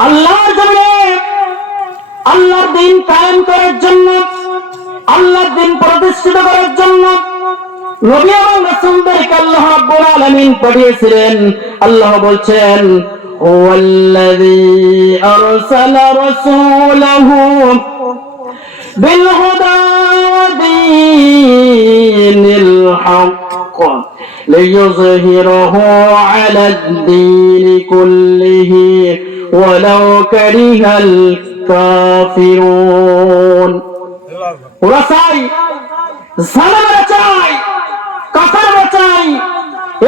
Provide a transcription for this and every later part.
আল্লাহর জমিনে আল্লাহর দিন কায়েম করার জন্য আল্লাহর দিন প্রতিষ্ঠিত করার জন্য নবী এবং রাসূলদেরকে আল্লাহ রাব্বুল আলামিন পাঠিয়েছিলেন আল্লাহ বলছেন هو الذي أرسل رسوله بالهدى ودين الحق ليظهره على الدين كله ولو كره الكافرون ওরা চাই জালেমেরা চাই কাফাররা চাই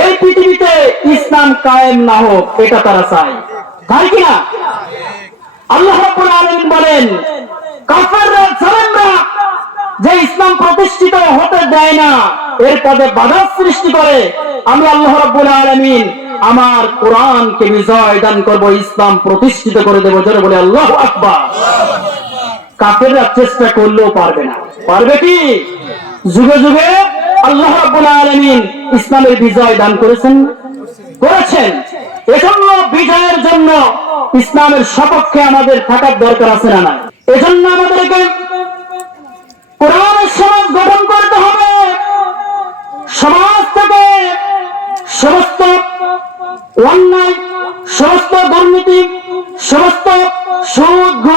এই পৃথিবীতে ইসলাম কায়েম না হোক এটা তারা চায় তাই কিনা আল্লাহ রাব্বুল আলামিন বলেন কাফাররা জালেমরা যে ইসলাম প্রতিষ্ঠিত হতে দেয় না এর পদে বাধা সৃষ্টি করে আমি আল্লাহ রাব্বুল আলামিন আমার কোরআনকে বিজয় দান করব, ইসলাম প্রতিষ্ঠিত করে দেবো, জোরে বলে আল্লাহু আকবার। কাফেররা চেষ্টা করলেও পারবে না। পারবে কি? যুগে যুগে আল্লাহ রাব্বুল আলামিন ইসলামের বিজয় দান করেছেন করেছেন। এজন্য বিজয়ের জন্য ইসলামের সপক্ষে আমাদের থাকার দরকার আছে না না এজন্য আমাদেরকে কোরআনের সমাজ গঠন করতে হবে। সমাজ থেকে সমস্ত অন্যায়, সমস্ত দুর্নীতি, সমস্ত সুদ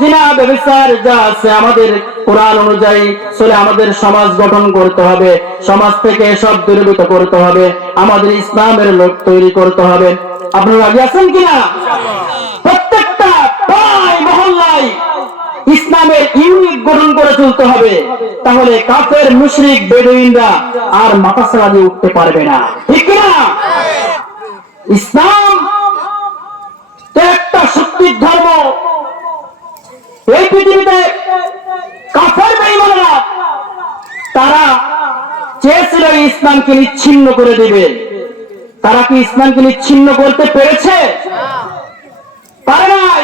দিনা ব্যবসার যা আছে আমাদের কোরআন অনুযায়ী চলে আমাদের সমাজ গঠন করতে হবে। সমাজ থেকে সব দূরীভূত করতে হবে। আমাদের ইসলামের লোক তৈরি করতে হবে। আপনারা রাজি আছেন কিনা? প্রত্যেকটা পাড়ায়, মহল্লায় ইসলামের ইউনিট গঠন করে চলতে হবে। তাহলে কাফের, মুশরিক, বেদুইনরা আর মাথা ছাড়া উঠতে পারবে না। ঠিক না ইসলাম একটা শক্তির ধর্ম। এই পৃথিবীতে কাফের বেঈমানরা, তারা চেয়েছিল ইসলামকে নিচ্ছিন্ন করে দেবে। তারা কি ইসলামকে নিচ্ছিন্ন করতে পেরেছে? পারে নাই।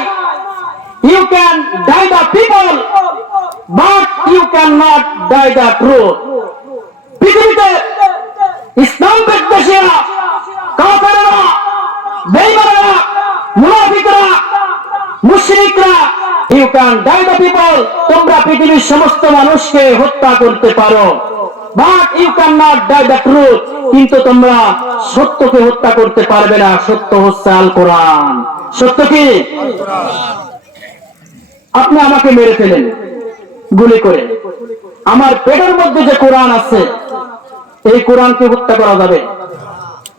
You can die the people but you can not die the truth পৃথিবীতে ইসলাম বিদ্বেষীরা কাফেররা বেঈমানরা মুনাফিকরা, মুশরিকরা you can die the people তোমরা পৃথিবীর সমস্ত মানুষকে হত্যা করতে পারো। But you can not die the truth কিন্তু তোমরা সত্যকে হত্যা করতে পারবে না। সত্য হচ্ছে আল কোরআন। সত্য কি? আপনি আমাকে মেরে ফেলেন, গুলি করে। আমার পেটের মধ্যে যে কোরআন আছে, এই কোরআনকে হত্যা করা যাবে।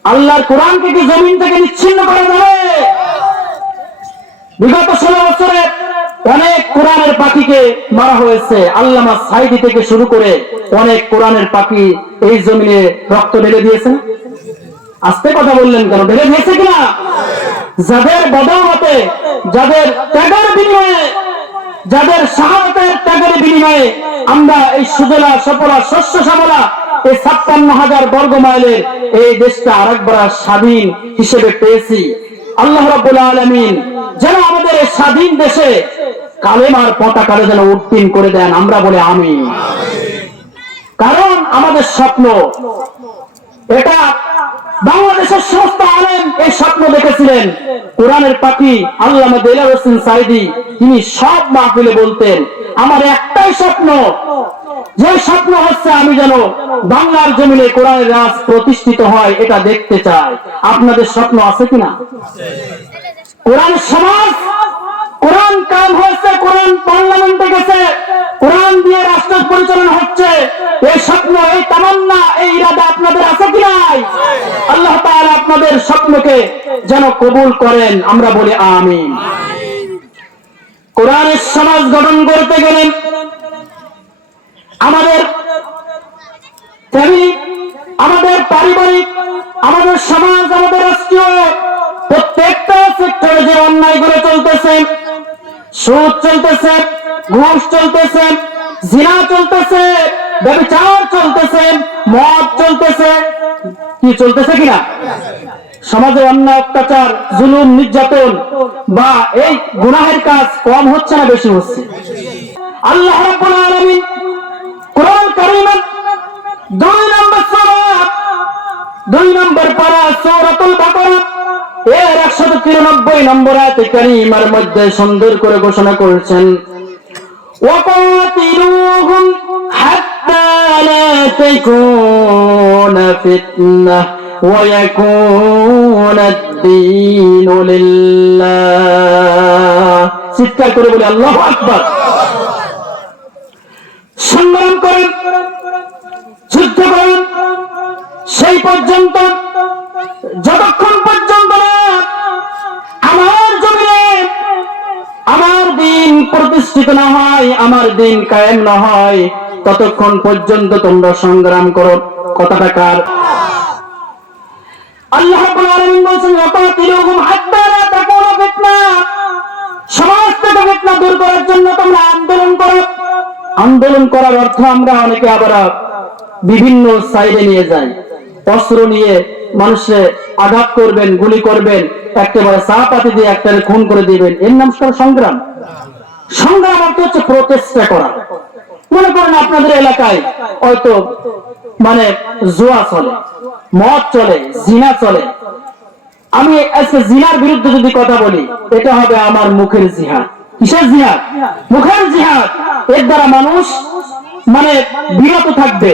আল্লাহর কোরআনকে কি জমিন থেকে নিচ্ছিন্ন করা যাবে। বিগত ষোলো বছরে অনেক কোরআনের পাখিকে মারা হয়েছে। আল্লামা সাইদি থেকে শুরু করে অনেক কোরআনের পাখি এই জমিনে রক্ত ঢেলে দিয়েছে আস্তে কথা বললেন কেন? ঢেলে দিয়েছে কিনা? যাদের বদৌলতে, যাদের ত্যাগের বিনিময়ে যাদের শাহাদাতের ত্যাগের বিনিময়ে আমরা এই সুজলা, সফলা, শস্য শ্যামলা এই ছাপ্পান্ন হাজার বর্গ মাইলের এই দেশটা আরেকবার স্বাধীন হিসেবে পেয়েছি। আল্লাহ রাব্বুল আলামিন যেন আমাদের এই স্বাধীন দেশে কালেমার পতাকারে যেন উত্তীর্ণ করে দেন, আমরা বলে আমি কারণ আমাদের স্বপ্ন এটা বাংলাদেশের সমস্ত আলেম এই স্বপ্ন দেখেছিলেন। কোরআনের পাখি আল্লামা দেলার হোসেন সাইদি, তিনি সব মাহফিলে বলতেন, আমার একটাই স্বপ্ন, যে স্বপ্ন হচ্ছে আমি যেন বাংলার জমিনে কোরআনের রাজ প্রতিষ্ঠিত হয়, এটা দেখতে চাই। আপনাদের স্বপ্ন আছে কিনা? কোরআন সমাজ, কোরআন কাম হয়েছে, কোরআন পার্লামেন্টে গেছে, কোরআন দিয়ে রাষ্ট্র পরিচালনা হচ্ছে এই স্বপ্ন এই তামান্না এই ইরাদা আপনাদের আছে কি নাই আল্লাহ তাআলা আপনাদের স্বপ্নকে যেন কবুল করেন, আমরা বলি আমিন। কোরআনের সমাজ গঠন করতে গেলে আমাদের আমাদের পারিবারিক, আমাদের সমাজ, আমাদের রাষ্ট্রীয়, প্রত্যেকটা সেক্টরে যে অন্যায় করে চলতেছে, সুদ চলতেছে, ঘুষ চলতেছে, জিনা চলতেছে, ব্যবচার চলতেছে, মদ চলতেছে, কি চলতেছে কিনা? সমাজে অন্যায় অত্যাচার জুলুম নির্যাতন বা এই গুনাহের কাজ কম হচ্ছে না বেশি হচ্ছে আল্লাহ রাব্বুল আলামিন কোরআন কারীমের দুই নম্বর সূরা দুই নম্বর পারা সূরাতুল বাকারা এর একশত তিরানব্বই নম্বর আয়াতে কারিমার মধ্যে সুন্দর করে ঘোষণা করেছেন وقاتلوهم حتى لا تكون فتنة ويكون الدين لله চিৎকার করে বলি আল্লাহ আকবার সংগ্রাম করেন যুদ্ধ করেন সেই পর্যন্ত যতক্ষণ পর্যন্ত না আমার জমিনে আমার দিন প্রতিষ্ঠিত না হয় আমার দিন কায়েম না হয় ততক্ষণ পর্যন্ত তোমরা সংগ্রাম করো কথাটা কার আন্দোলন করো। আন্দোলন করার অর্থ আমরা অনেকে আবার বিভিন্ন সাইডে নিয়ে যাই। অস্ত্র নিয়ে মানুষে আঘাত করবেন, গুলি করবেন, একেবারে চা পাতি দিয়ে একটা খুন করে দিবেন। এর নাম সংগ্রাম। সংগ্রাম অর্থ হচ্ছে প্রচেষ্টা করা। মনে করেন আপনাদের এলাকায় হয়তো মানে জুয়া চলে, মদ চলে, জিনা চলে। আমি আজকে জিনার বিরুদ্ধে যদি কথা বলি, এটা হবে আমার মুখের জিহাদ। কিসের জিহাদ? মুখের জিহাদ। এর দ্বারা মানুষ মানে বিরত থাকবে।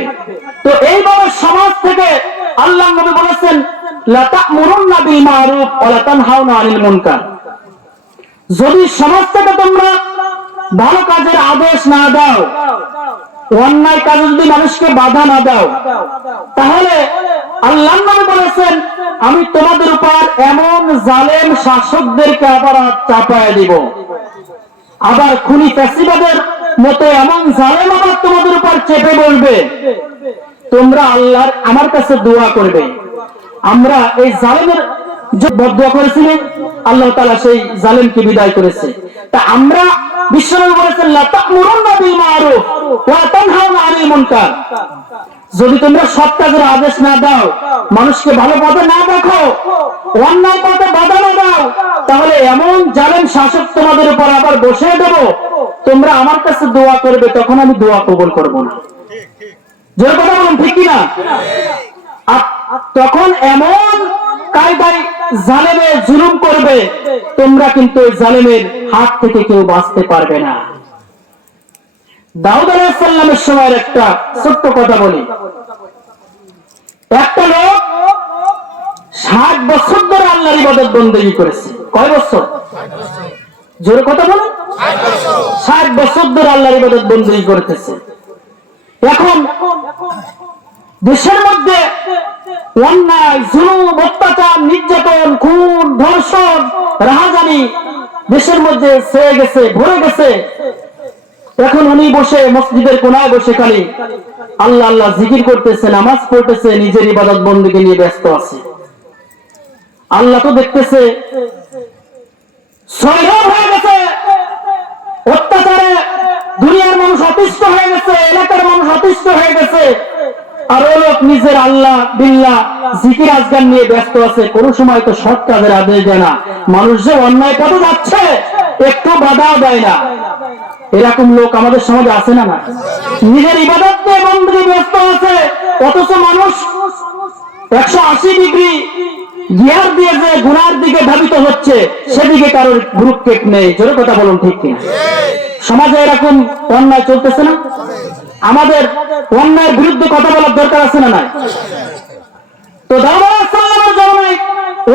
তো এইভাবে সমাজ থেকে আল্লাহ নবী বলেছেন লাতা মুরুন্না বিল মারুফ ওয়া আনিল মুনকার। যদি সমাজ থেকে তোমরা ভালো কাজের আদেশ না দাও অন্যায় কাজে যদি মানুষকে বাধা না দাও, তাহলে আল্লাহ বলেছেন, আমি তোমাদের উপর এমন জালেম শাসকদেরকে আবার চাপায় দিব। আবার খুনি ফ্যাসিবাদের মতো এমন জালেম আবার তোমাদের উপর চেপে বলবে, তোমরা আল্লাহর, আমার কাছে দোয়া করবে। আমরা এই জালেমের যে বদয়া করেছিলেন, আল্লাহ তালা সেই জালেমকে বিদায় করেছে। তা আমরা বিশ্বনবী বলেছেন, লা বিল মারুফ ওয়া তানহাউনা আনিল মুনকার। যদি তোমরা সৎ কাজের আদেশ না দাও, মানুষকে ভালো পথে না দেখো, অন্যায় পথে বাধা না দাও, তাহলে এমন জালেম শাসক তোমাদের উপর আবার বসে দেব। তোমরা আমার কাছে দোয়া করবে, তখন আমি দোয়া কবুল করব না। যে কথা বলুন, ঠিক কিনা? তখন এমন কায়দায় জালেমে জুলুম করবে, তোমরা কিন্তু জালেমের হাত থেকে কেউ বাঁচতে পারবে না। দাউদ আলাইসাল্লামের সময়ের একটা ছোট্ট কথা বলি। একটা লোক ষাট বছর ধরে আল্লাহর ইবাদত বন্দেগী করেছে। কয় বছর? জোরে কথা বলেন ষাট বছর ধরে আল্লাহর ইবাদত বন্দেগী করতেছে। এখন দেশের মধ্যে অন্যায়, জুলুম, অত্যাচার, নির্যাতন, খুন, ধর্ষণ, রাহাজানি দেশের মধ্যে ছেয়ে গেছে, ভরে গেছে। এখন উনি বসে মসজিদের কোনায় বসে খালি আল্লাহ আল্লাহ জিকির করতেছে, নামাজ পড়তেছে, নিজের ইবাদত বন্দীকে নিয়ে ব্যস্ত আছে। আল্লাহ তো দেখতেছে অত্যাচারে দুনিয়ার মানুষ অতিষ্ঠ হয়ে গেছে, এলাকার মানুষ অতিষ্ঠ হয়ে গেছে। আর লোক নিজের আল্লাহ, বিল্লাহ, জিকির আজগার নিয়ে ব্যস্ত আছে। কোন সময় তো কাজের আদেশ দেয় না। মানুষ যে অন্যায় পথে যাচ্ছে, একটু বাধাও দেয় না। এরকম লোক আমাদের সমাজে আছে না না নিজের ইবাদত নিয়ে ব্যস্ত আছে, অথচ মানুষ একশো আশি ডিগ্রি গিয়ার দিয়ে যে গুনার দিকে ধাবিত হচ্ছে, সেদিকে কারোর ভ্রুক্ষেপ নেই। জোরে কথা বলুন ঠিক কিনা? সমাজে এরকম অন্যায় চলতেছে না? আমাদের অন্যায়ের বিরুদ্ধে কথা বলার দরকার আছে না নাই? তো দাওয়ার জমানায়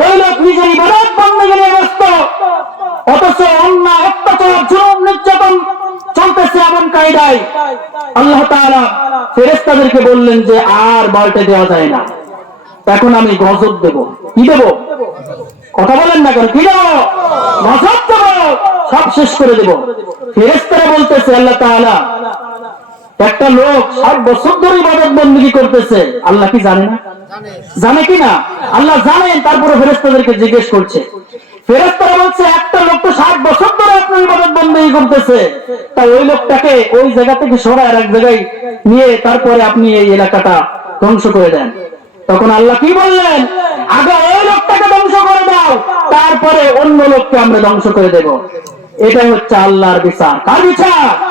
ওই লোক নিজের ইবাদত বন্ধে নিয়ে ব্যস্ত। অথচ অন্যায়, অত্যাচার, জুলুম, নির্যাতন চলতেছে এমন কায়দায়। আল্লাহ তাআলা ফেরেশতাদেরকে বললেন যে আর বাল্টে দেওয়া যায় না। এখন আমি গজব দেব। কি দেব? কথা বলেন না কেন? কি দেব? গজব দেব। সব শেষ করে দেব। ফেরেশতারা বলতেছে, আল্লাহ তাআলা একটা লোক ষাট বছর ধরে ইবাদত বন্দী করতেছে। আল্লাহ কি জানে না? জানে কি না? আল্লাহ জানেন, তারপরে ফেরেস্তাদেরকে জিজ্ঞেস করছে। ফেরেস্তারা বলছে, একটা লোক তো ষাট বছর ধরে আপনার ইবাদত বন্দী করতেছে। তা ওই লোকটাকে ওই জায়গা থেকে সরায় এক জায়গায় নিয়ে তারপরে আপনি এই এলাকাটা ধ্বংস করে দেন। তখন আল্লাহ কি বললেন? আগে ওই লোকটাকে ধ্বংস করে দাও, তারপরে অন্য লোককে আমরা ধ্বংস করে দেব। এটাই হচ্ছে আল্লাহর বিচার। কার বিচার?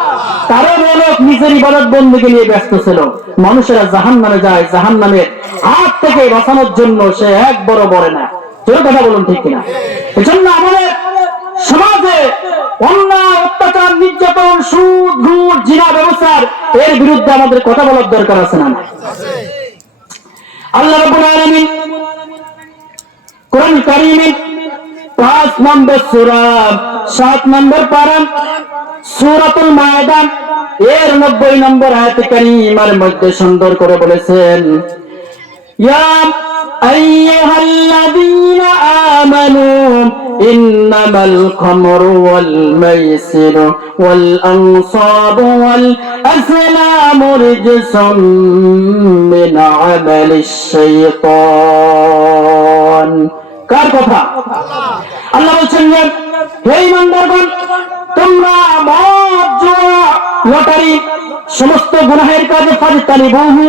ওই লোক নিজের ইবাদত বন্দীকে নিয়ে ব্যস্ত ছিল। মানুষেরা জাহান নামে যায় জাহান নামের হাত থেকে বাঁচানোর জন্য সে এক বড় বড় না। জোরে কথা বলুন ঠিক কিনা? এজন্য আমাদের সমাজে অন্যায়, অত্যাচার, নির্যাতন, সুদ, ঘুষ, জিনা ব্যবসার এর বিরুদ্ধে আমাদের কথা বলার দরকার আছে না আল্লাহ রাব্বুল আলামিন কোরআন কারিমে পাঁচ নম্বর সূরা সাত নম্বর পারা সূরাতুল মায়দা এর নব্বই নম্বর আয়াতে কারিমার মধ্যে সুন্দর করে বলেছেন يا أيها الذين آمنوا إنما الخمر والميسر والأنصاب والأزلام رجس من عمل الشيطان কার কথা? আল্লাহ বলছেন, হে ইমানদারগণ, তোমরা মদ, জুয়া, লটারি, সমস্ত গুনাহের কাজে ফাজতানি বহু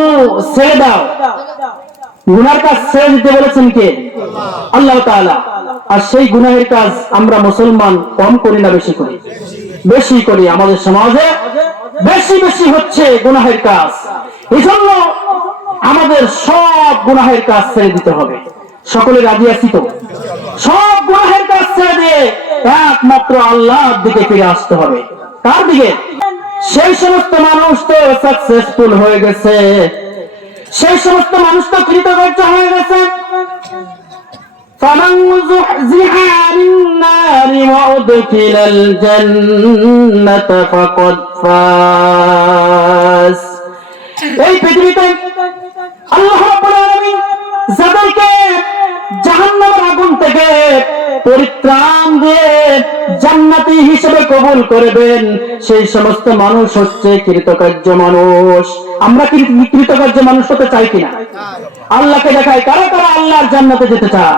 ছেড়ে দাও। গুনার কাজ ছেড়ে দিতে বলেছেন কে? আল্লাহ তাআলা। আর সেই গুনাহের কাজ আমরা মুসলমান কম করি না, বেশি করি? বেশি করি। আমাদের সমাজে বেশি বেশি হচ্ছে গুনাহের কাজ। এই আমাদের সব গুনাহের কাজ ছেড়ে দিতে হবে। সকলে রাজি আছি তো সব গুনাহের কাজ ছেড়ে দিয়ে একমাত্র আল্লাহর দিকে ফিরে আসতে হবে কার দিকে সেই সমস্ত মানুষ তো সাকসেসফুল হয়ে গেছে সেই সমস্ত মানুষ তো কৃতকার্য হয়ে গেছে فمن زحزح عن النار وأدخل الجنة فقد فاز এই পৃথিবীতে আল্লাহ রাব্বুল আলামিন যাদেরকে জাহান্নামের আগুন থেকে পরিত্রাণ দিয়ে জান্নাতি হিসেবে কবুল করবেন সেই সমস্ত মানুষ হচ্ছে কৃতকার্য মানুষ। আমরা কি কৃতকার্য মানুষ হতে চাই কিনা? আল্লাহকে দেখায় কারা কারা আল্লাহর জান্নাতে যেতে চায়?